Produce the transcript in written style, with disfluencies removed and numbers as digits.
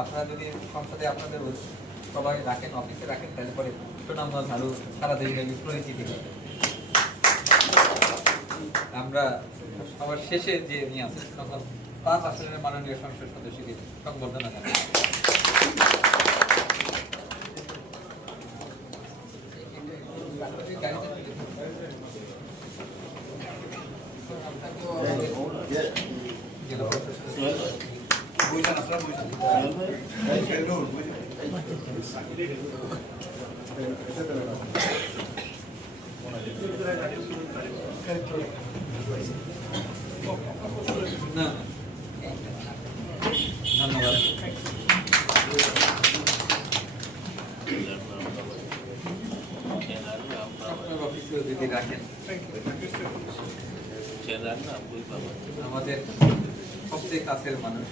আপনারা যদি সংসদে আপনাদের সবাই রাখেন, অফিসে রাখেন, তাহলে পরে সুনামগঞ্জ আরো সারা দেশব্যাপী পরিচিতি হবে। আমরা সবার শেষে যে নিয়ে আছে সুনামগঞ্জ 5 আসনের মাননীয় সংসদ সদস্যকে সংবর্ধনা জানাই। ধন্যবাদ। আপনার অফিসেও যদি রাখেন, আমাদের সবচেয়ে কাছের মানুষ।